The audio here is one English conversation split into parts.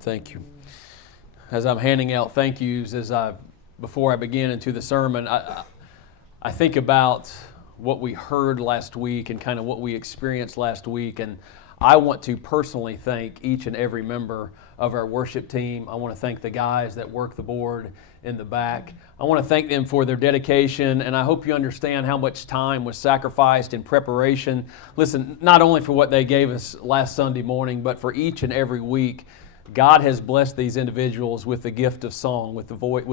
Thank you. As I'm handing out thank yous, before I begin into the sermon, I think about what we heard last week and kind of what we experienced last week, and I want to personally thank each and every member of our worship team. I want to thank the guys that work the board in the back. I want to thank them for their dedication, and I hope you understand how much time was sacrificed in preparation. Listen, not only for what they gave us last Sunday morning, but for each and every week. God has blessed these individuals with the gift of song, with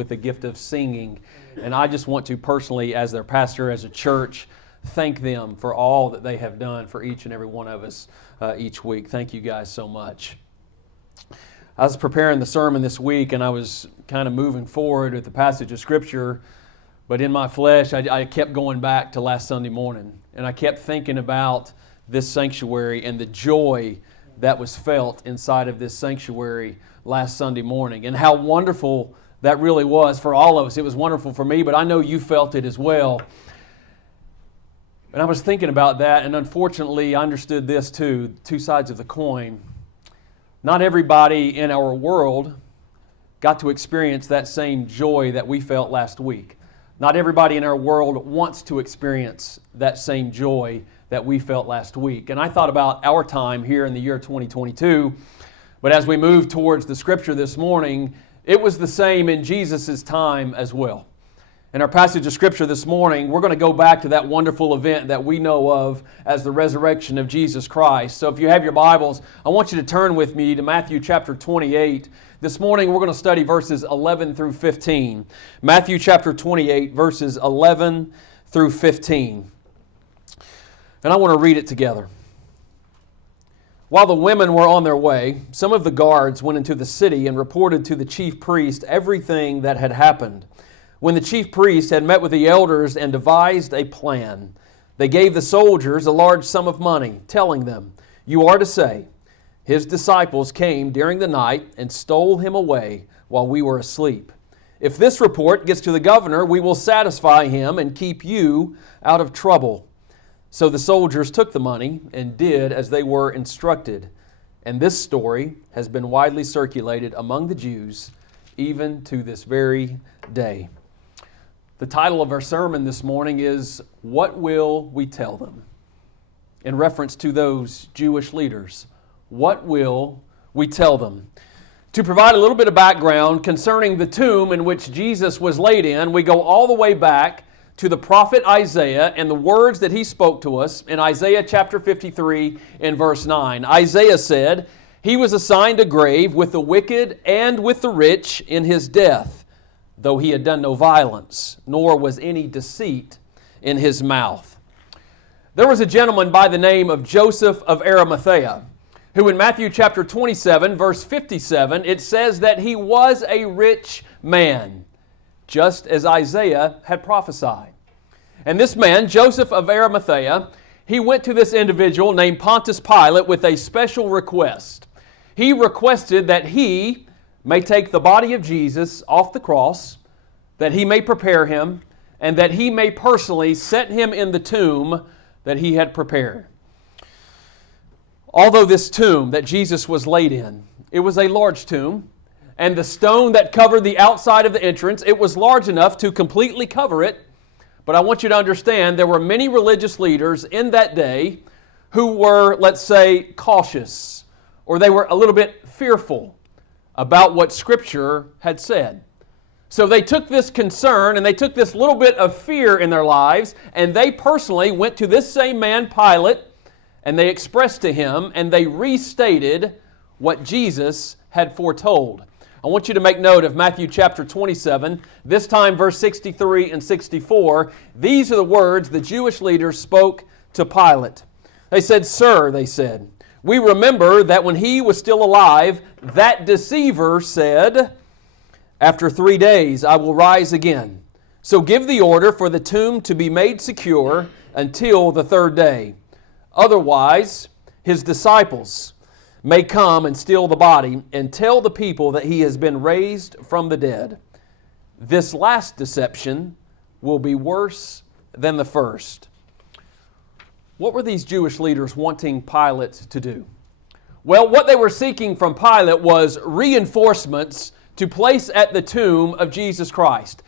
the gift of singing, and I just want to personally, as their pastor, as a church, thank them for all that they have done for each and every one of us each week. Thank you guys so much. I was preparing the sermon this week, and I was kind of moving forward with the passage of Scripture, but in my flesh, I kept going back to last Sunday morning, and I kept thinking about this sanctuary and the joy that was felt inside of this sanctuary last Sunday morning, and how wonderful that really was for all of us. It was wonderful for me, but I know you felt it as well. And I was thinking about that, and unfortunately, I understood this too, two sides of the coin. Not everybody in our world got to experience that same joy that we felt last week. Not everybody in our world wants to experience that same joy that we felt last week. And I thought about our time here in the year 2022, but as we move towards the Scripture this morning, it was the same in Jesus' time as well. In our passage of Scripture this morning, we're going to go back to that wonderful event that we know of as the resurrection of Jesus Christ. So if you have your Bibles, I want you to turn with me to Matthew chapter 28. This morning we're going to study verses 11 through 15. Matthew chapter 28, verses 11 through 15. And I want to read it together. While the women were on their way, some of the guards went into the city and reported to the chief priest everything that had happened. When the chief priest had met with the elders and devised a plan, they gave the soldiers a large sum of money, telling them, "You are to say, his disciples came during the night and stole him away while we were asleep. If this report gets to the governor, we will satisfy him and keep you out of trouble." So the soldiers took the money and did as they were instructed. And this story has been widely circulated among the Jews even to this very day. The title of our sermon this morning is, "What Will We Tell Them?" In reference to those Jewish leaders. What will we tell them? To provide a little bit of background concerning the tomb in which Jesus was laid in, we go all the way back to the prophet Isaiah and the words that he spoke to us in Isaiah chapter 53 in verse 9. Isaiah said, "He was assigned a grave with the wicked and with the rich in his death, though he had done no violence, nor was any deceit in his mouth." There was a gentleman by the name of Joseph of Arimathea, who in Matthew chapter 27, verse 57, it says that he was a rich man, just as Isaiah had prophesied. And this man, Joseph of Arimathea, he went to this individual named Pontius Pilate with a special request. He requested that he may take the body of Jesus off the cross, that he may prepare him, and that he may personally set him in the tomb that he had prepared. Although this tomb that Jesus was laid in, it was a large tomb, and the stone that covered the outside of the entrance, it was large enough to completely cover it. But I want you to understand there were many religious leaders in that day who were, let's say, cautious, or they were a little bit fearful about what Scripture had said. So they took this concern and they took this little bit of fear in their lives, and they personally went to this same man, Pilate, and they expressed to him and they restated what Jesus had foretold. I want you to make note of Matthew chapter 27, this time verse 63 and 64. These are the words the Jewish leaders spoke to Pilate. They said, "Sir," they said, "we remember that when he was still alive, that deceiver said, 'After 3 days I will rise again.' So give the order for the tomb to be made secure until the third day. Otherwise, his disciples may come and steal the body and tell the people that he has been raised from the dead. This last deception will be worse than the first." What were these Jewish leaders wanting Pilate to do? Well, what they were seeking from Pilate was reinforcements to place at the tomb of Jesus Christ.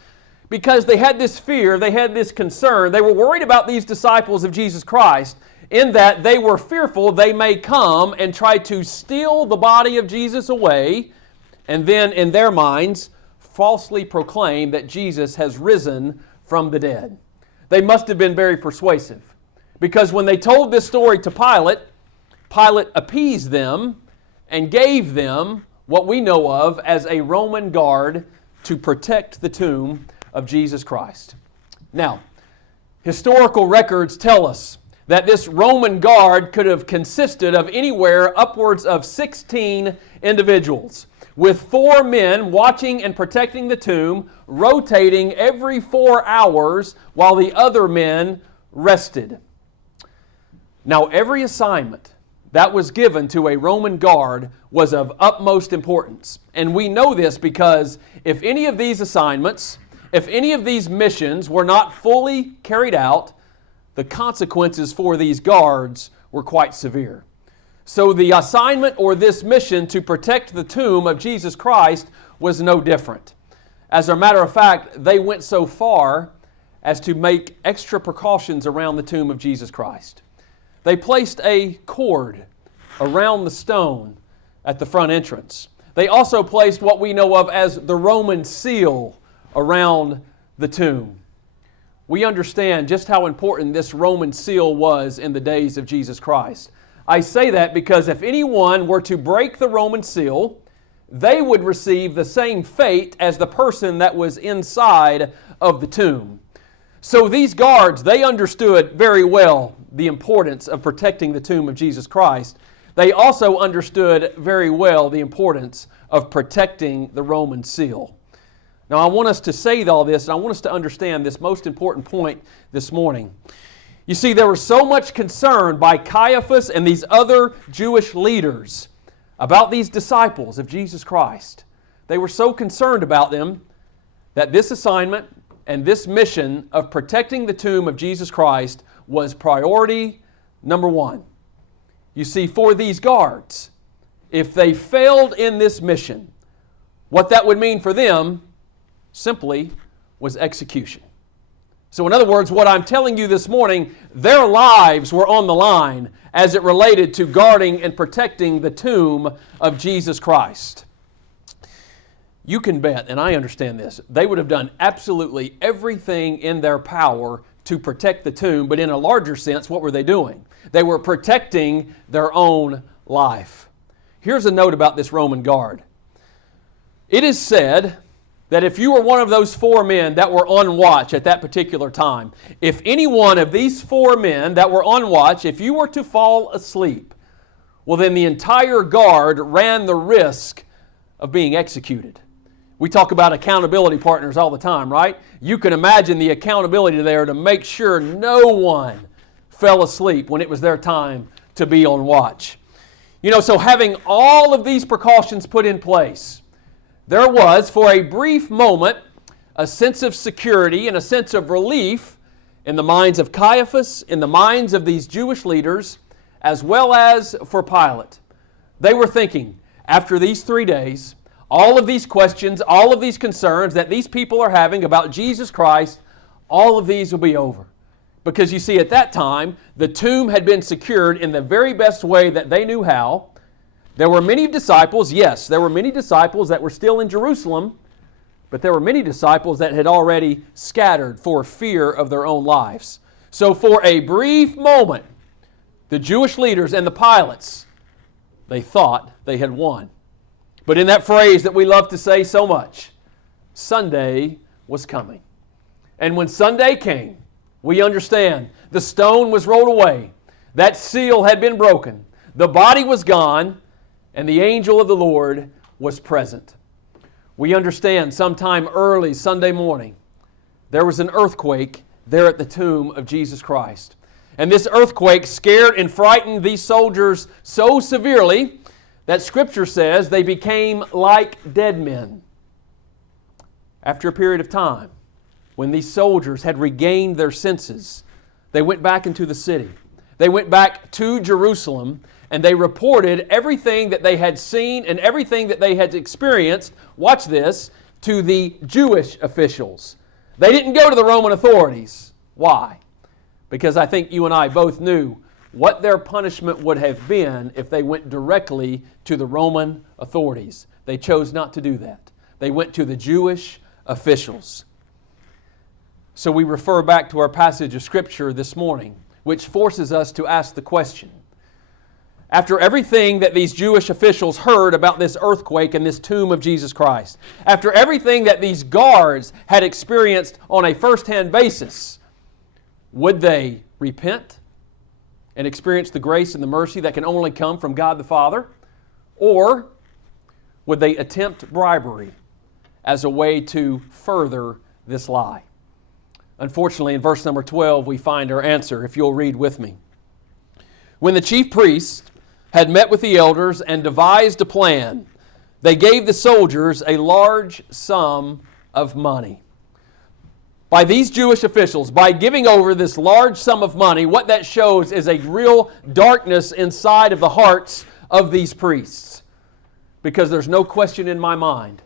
Because they had this fear, they had this concern, they were worried about these disciples of Jesus Christ, in that they were fearful they may come and try to steal the body of Jesus away, and then in their minds falsely proclaim that Jesus has risen from the dead. They must have been very persuasive, because when they told this story to Pilate, Pilate appeased them and gave them what we know of as a Roman guard to protect the tomb of Jesus Christ. Now, historical records tell us that this Roman guard could have consisted of anywhere upwards of 16 individuals, with 4 men watching and protecting the tomb, rotating every 4 hours while the other men rested. Now, every assignment that was given to a Roman guard was of utmost importance. And we know this because if any of these assignments, if any of these missions were not fully carried out, the consequences for these guards were quite severe. So the assignment or this mission to protect the tomb of Jesus Christ was no different. As a matter of fact, they went so far as to make extra precautions around the tomb of Jesus Christ. They placed a cord around the stone at the front entrance. They also placed what we know of as the Roman seal around the tomb. We understand just how important this Roman seal was in the days of Jesus Christ. I say that because if anyone were to break the Roman seal, they would receive the same fate as the person that was inside of the tomb. So these guards, they understood very well the importance of protecting the tomb of Jesus Christ. They also understood very well the importance of protecting the Roman seal. Now, I want us to say all this, and I want us to understand this most important point this morning. You see, there was so much concern by Caiaphas and these other Jewish leaders about these disciples of Jesus Christ. They were so concerned about them that this assignment and this mission of protecting the tomb of Jesus Christ was priority number 1. You see, for these guards, if they failed in this mission, what that would mean for them simply was execution. So in other words, what I'm telling you this morning, their lives were on the line as it related to guarding and protecting the tomb of Jesus Christ. You can bet, and I understand this, they would have done absolutely everything in their power to protect the tomb, but in a larger sense, what were they doing? They were protecting their own life. Here's a note about this Roman guard. It is said that if you were one of those 4 men that were on watch at that particular time, if any one of these 4 men that were on watch, if you were to fall asleep, well then the entire guard ran the risk of being executed. We talk about accountability partners all the time, right? You can imagine the accountability there to make sure no one fell asleep when it was their time to be on watch. You know, so having all of these precautions put in place, there was, for a brief moment, a sense of security and a sense of relief in the minds of Caiaphas, in the minds of these Jewish leaders, as well as for Pilate. They were thinking, after these 3 days, all of these questions, all of these concerns that these people are having about Jesus Christ, all of these will be over. Because you see, at that time, the tomb had been secured in the very best way that they knew how. There were many disciples, yes, there were many disciples that were still in Jerusalem, but there were many disciples that had already scattered for fear of their own lives. So for a brief moment, the Jewish leaders and the Pilates, they thought they had won. But in that phrase that we love to say so much, Sunday was coming. And when Sunday came, we understand the stone was rolled away, that seal had been broken, the body was gone, and the angel of the Lord was present. We understand sometime early Sunday morning, there was an earthquake there at the tomb of Jesus Christ. And this earthquake scared and frightened these soldiers so severely that Scripture says they became like dead men. After a period of time, when these soldiers had regained their senses, they went back into the city. They went back to Jerusalem, and they reported everything that they had seen and everything that they had experienced, watch this, to the Jewish officials. They didn't go to the Roman authorities. Why? Because I think you and I both knew what their punishment would have been if they went directly to the Roman authorities. They chose not to do that. They went to the Jewish officials. So we refer back to our passage of Scripture this morning, which forces us to ask the question. After everything that these Jewish officials heard about this earthquake and this tomb of Jesus Christ, after everything that these guards had experienced on a first-hand basis, would they repent and experience the grace and the mercy that can only come from God the Father? Or would they attempt bribery as a way to further this lie? Unfortunately, in verse number 12, we find our answer, if you'll read with me. When the chief priests had met with the elders and devised a plan, they gave the soldiers a large sum of money. By these Jewish officials, by giving over this large sum of money, what that shows is a real darkness inside of the hearts of these priests. Because there's no question in my mind,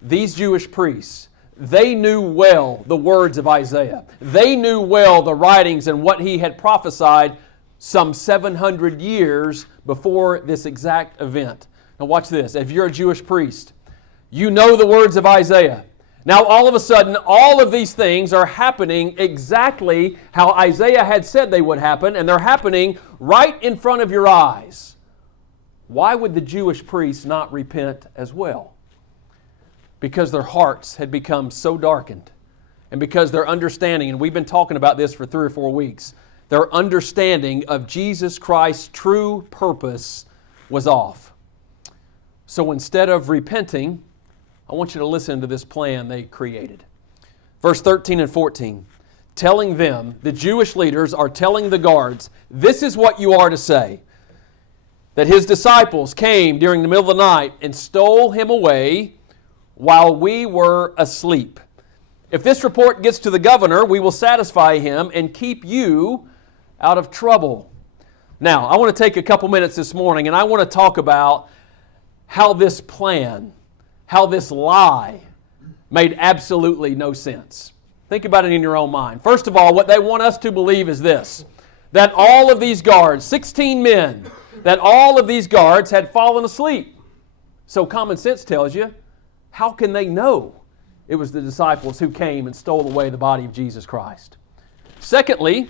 these Jewish priests, they knew well the words of Isaiah. They knew well the writings and what he had prophesied some 700 years before this exact event. Now watch this. If you're a Jewish priest, you know the words of Isaiah. Now all of a sudden, all of these things are happening exactly how Isaiah had said they would happen, and they're happening right in front of your eyes. Why would the Jewish priests not repent as well? Because their hearts had become so darkened, and because their understanding, and we've been talking about this for 3 or 4 weeks, their understanding of Jesus Christ's true purpose was off. So instead of repenting, I want you to listen to this plan they created. Verse 13 and 14, telling them, the Jewish leaders are telling the guards, this is what you are to say, that his disciples came during the middle of the night and stole him away while we were asleep. If this report gets to the governor, we will satisfy him and keep you out of trouble. Now, I want to take a couple minutes this morning and I want to talk about how this plan, how this lie made absolutely no sense. Think about it in your own mind. First of all, what they want us to believe is this, that all of these guards, 16 men, that all of these guards had fallen asleep. So common sense tells you, how can they know it was the disciples who came and stole away the body of Jesus Christ? Secondly,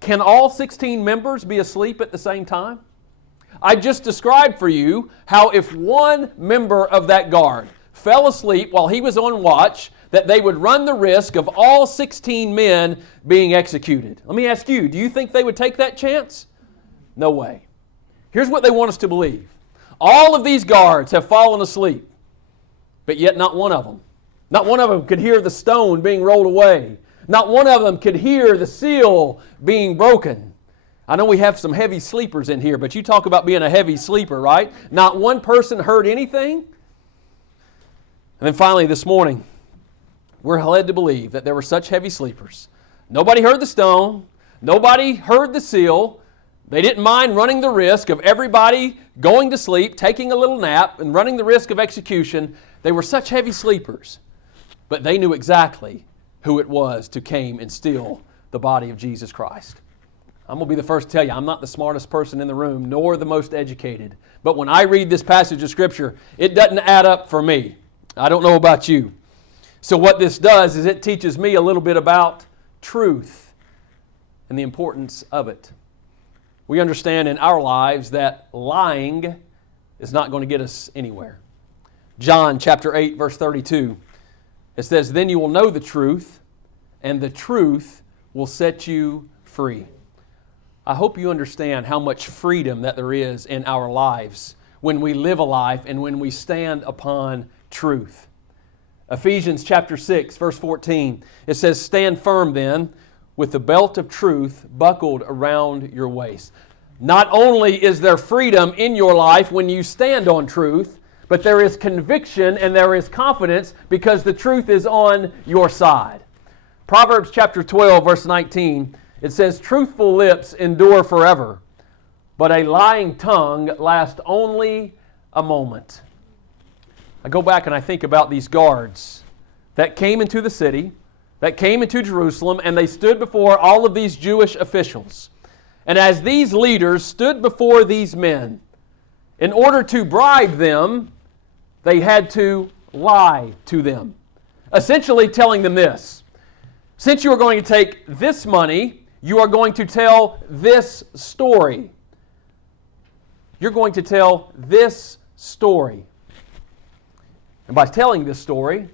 can all 16 members be asleep at the same time? I just described for you how if one member of that guard fell asleep while he was on watch, that they would run the risk of all 16 men being executed. Let me ask you, do you think they would take that chance? No way. Here's what they want us to believe. All of these guards have fallen asleep, but yet not one of them could hear the stone being rolled away. Not one of them could hear the seal being broken. I know we have some heavy sleepers in here, but you talk about being a heavy sleeper, right? Not one person heard anything. And then finally this morning, we're led to believe that there were such heavy sleepers. Nobody heard the stone. Nobody heard the seal. They didn't mind running the risk of everybody going to sleep, taking a little nap, and running the risk of execution. They were such heavy sleepers, but they knew exactly who it was to came and steal the body of Jesus Christ. I'm going to be the first to tell you, I'm not the smartest person in the room, nor the most educated. But when I read this passage of Scripture, it doesn't add up for me. I don't know about you. So what this does is it teaches me a little bit about truth and the importance of it. We understand in our lives that lying is not going to get us anywhere. John chapter 8, verse 32, it says, then you will know the truth, and the truth will set you free. I hope you understand how much freedom that there is in our lives when we live a life and when we stand upon truth. Ephesians chapter 6, verse 14, it says, stand firm then with the belt of truth buckled around your waist. Not only is there freedom in your life when you stand on truth, but there is conviction and there is confidence because the truth is on your side. Proverbs chapter 12, verse 19, it says, truthful lips endure forever, but a lying tongue lasts only a moment. I go back and I think about these guards that came into the city, that came into Jerusalem, and they stood before all of these Jewish officials. And as these leaders stood before these men, in order to bribe them, they had to lie to them, essentially telling them this: since you are going to take this money, you are going to tell this story. You're going to tell this story. And by telling this story,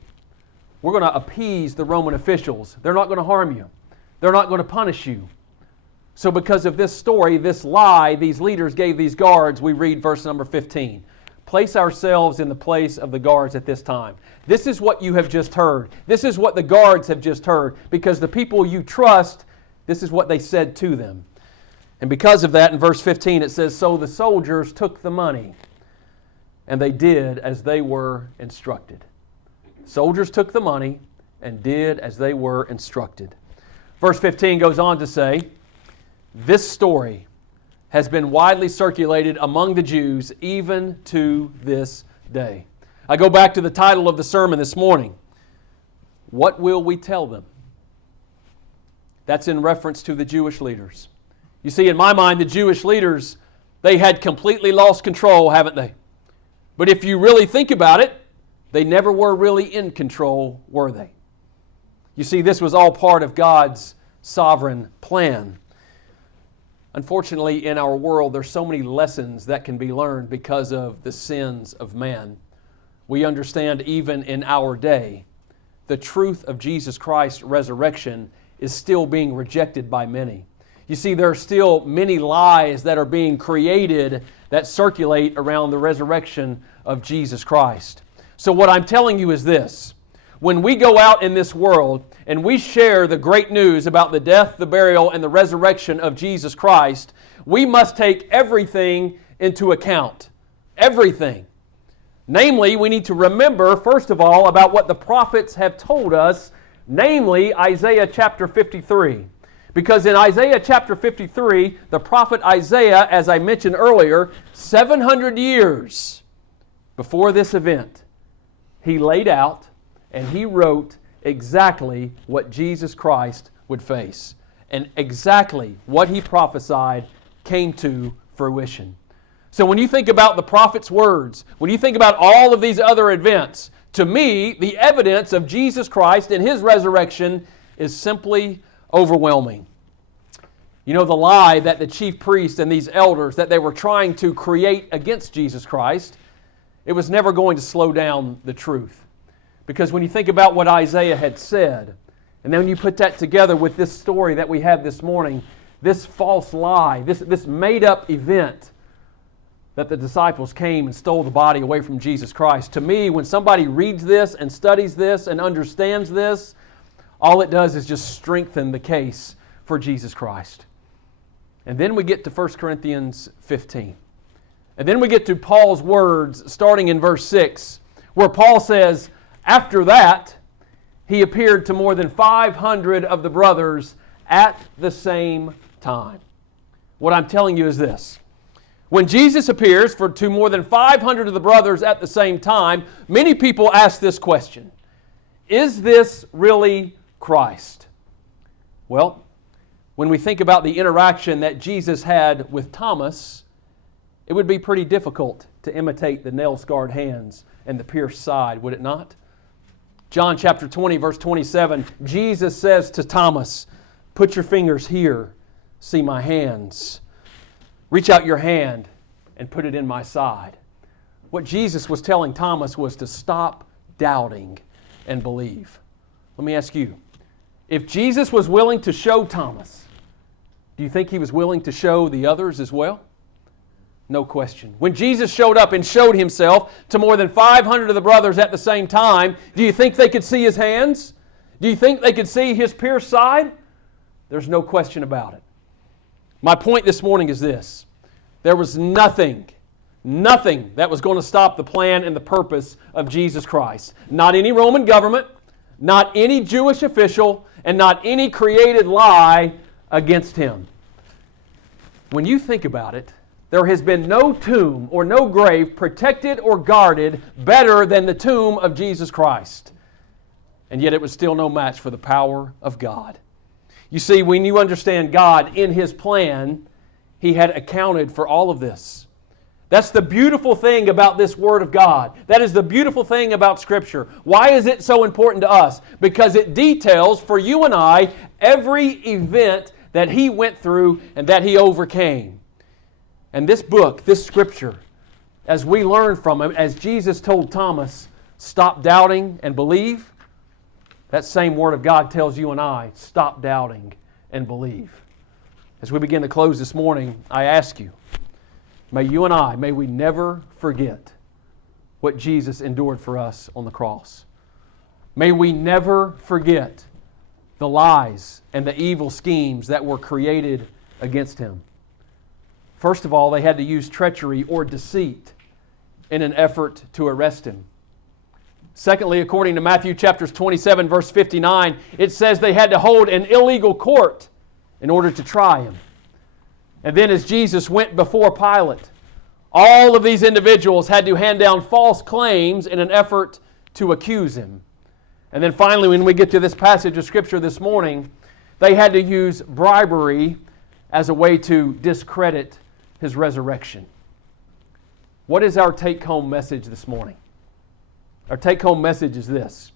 we're going to appease the Roman officials. They're not going to harm you. They're not going to punish you. So because of this story, this lie these leaders gave these guards, we read verse number 15. Place ourselves in the place of the guards at this time. This is what you have just heard. This is what the guards have just heard. Because the people you trust, this is what they said to them. And because of that, in verse 15 it says, so the soldiers took the money, and they did as they were instructed. Soldiers took the money and did as they were instructed. Verse 15 goes on to say, this story has been widely circulated among the Jews even to this day. I go back to the title of the sermon this morning. What will we tell them? That's in reference to the Jewish leaders. You see, in my mind, the Jewish leaders, they had completely lost control, haven't they? But if you really think about it, they never were really in control, were they? You see, this was all part of God's sovereign plan. Unfortunately, in our world, there's so many lessons that can be learned because of the sins of man. We understand even in our day, the truth of Jesus Christ's resurrection is still being rejected by many. You see, there are still many lies that are being created that circulate around the resurrection of Jesus Christ. So what I'm telling you is this: when we go out in this world and we share the great news about the death, the burial, and the resurrection of Jesus Christ, we must take everything into account. Everything. Namely, we need to remember, first of all, about what the prophets have told us, namely Isaiah chapter 53. Because in Isaiah chapter 53, the prophet Isaiah, as I mentioned earlier, 700 years before this event, he laid out and he wrote exactly what Jesus Christ would face. And exactly what he prophesied came to fruition. So when you think about the prophet's words, when you think about all of these other events, to me, the evidence of Jesus Christ and his resurrection is simply overwhelming. You know, the lie that the chief priests and these elders, that they were trying to create against Jesus Christ, it was never going to slow down the truth. Because when you think about what Isaiah had said, and then when you put that together with this story that we have this morning, this false lie, this made-up event that the disciples came and stole the body away from Jesus Christ. To me, when somebody reads this and studies this and understands this, all it does is just strengthen the case for Jesus Christ. And then we get to 1 Corinthians 15. And then we get to Paul's words starting in verse 6, where Paul says, after that, he appeared to more than 500 of the brothers at the same time. What I'm telling you is this. When Jesus appears to more than 500 of the brothers at the same time, many people ask this question: is this really Christ? Well, when we think about the interaction that Jesus had with Thomas, it would be pretty difficult to imitate the nail-scarred hands and the pierced side, would it not? John chapter 20, verse 27, Jesus says to Thomas, put your fingers here, see my hands. Reach out your hand and put it in my side. What Jesus was telling Thomas was to stop doubting and believe. Let me ask you, if Jesus was willing to show Thomas, do you think he was willing to show the others as well? No question. When Jesus showed up and showed himself to more than 500 of the brothers at the same time, do you think they could see his hands? Do you think they could see his pierced side? There's no question about it. My point this morning is this. There was nothing that was going to stop the plan and the purpose of Jesus Christ. Not any Roman government, not any Jewish official, and not any created lie against him. When you think about it, there has been no tomb or no grave protected or guarded better than the tomb of Jesus Christ. And yet it was still no match for the power of God. You see, when you understand God in His plan, He had accounted for all of this. That's the beautiful thing about this Word of God. That is the beautiful thing about Scripture. Why is it so important to us? Because it details for you and I every event that He went through and that He overcame. And this book, this Scripture, as we learn from Him, as Jesus told Thomas, stop doubting and believe, that same Word of God tells you and I, stop doubting and believe. As we begin to close this morning, I ask you, may you and I, may we never forget what Jesus endured for us on the cross. May we never forget the lies and the evil schemes that were created against Him. First of all, they had to use treachery or deceit in an effort to arrest Him. Secondly, according to Matthew chapters 27, verse 59, it says they had to hold an illegal court in order to try Him. And then as Jesus went before Pilate, all of these individuals had to hand down false claims in an effort to accuse Him. And then finally, when we get to this passage of Scripture this morning, they had to use bribery as a way to discredit His resurrection. What is our take-home message this morning? Our take-home message is this: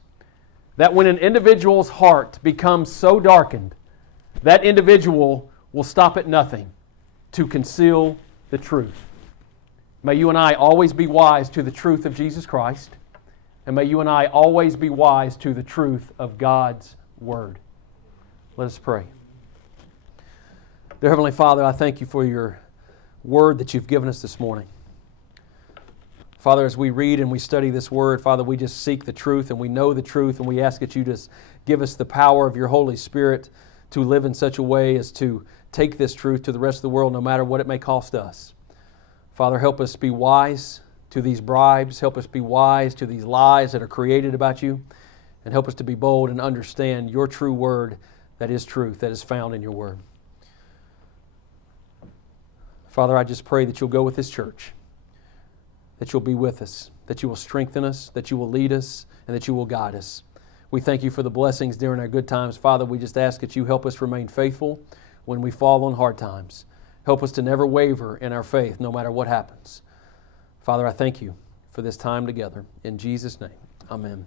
that when an individual's heart becomes so darkened, that individual will stop at nothing to conceal the truth. May you and I always be wise to the truth of Jesus Christ, and may you and I always be wise to the truth of God's Word. Let us pray. Dear Heavenly Father, I thank You for Your Word that You've given us this morning. Father, as we read and we study this Word, Father, we just seek the truth and we know the truth, and we ask that You just give us the power of Your Holy Spirit to live in such a way as to take this truth to the rest of the world, no matter what it may cost us. Father, help us be wise to these bribes. Help us be wise to these lies that are created about You, and help us to be bold and understand Your true Word that is truth, that is found in Your Word. Father, I just pray that You'll go with this church, that You'll be with us, that You will strengthen us, that You will lead us, and that You will guide us. We thank You for the blessings during our good times. Father, we just ask that You help us remain faithful when we fall on hard times. Help us to never waver in our faith, no matter what happens. Father, I thank You for this time together. In Jesus' name, amen.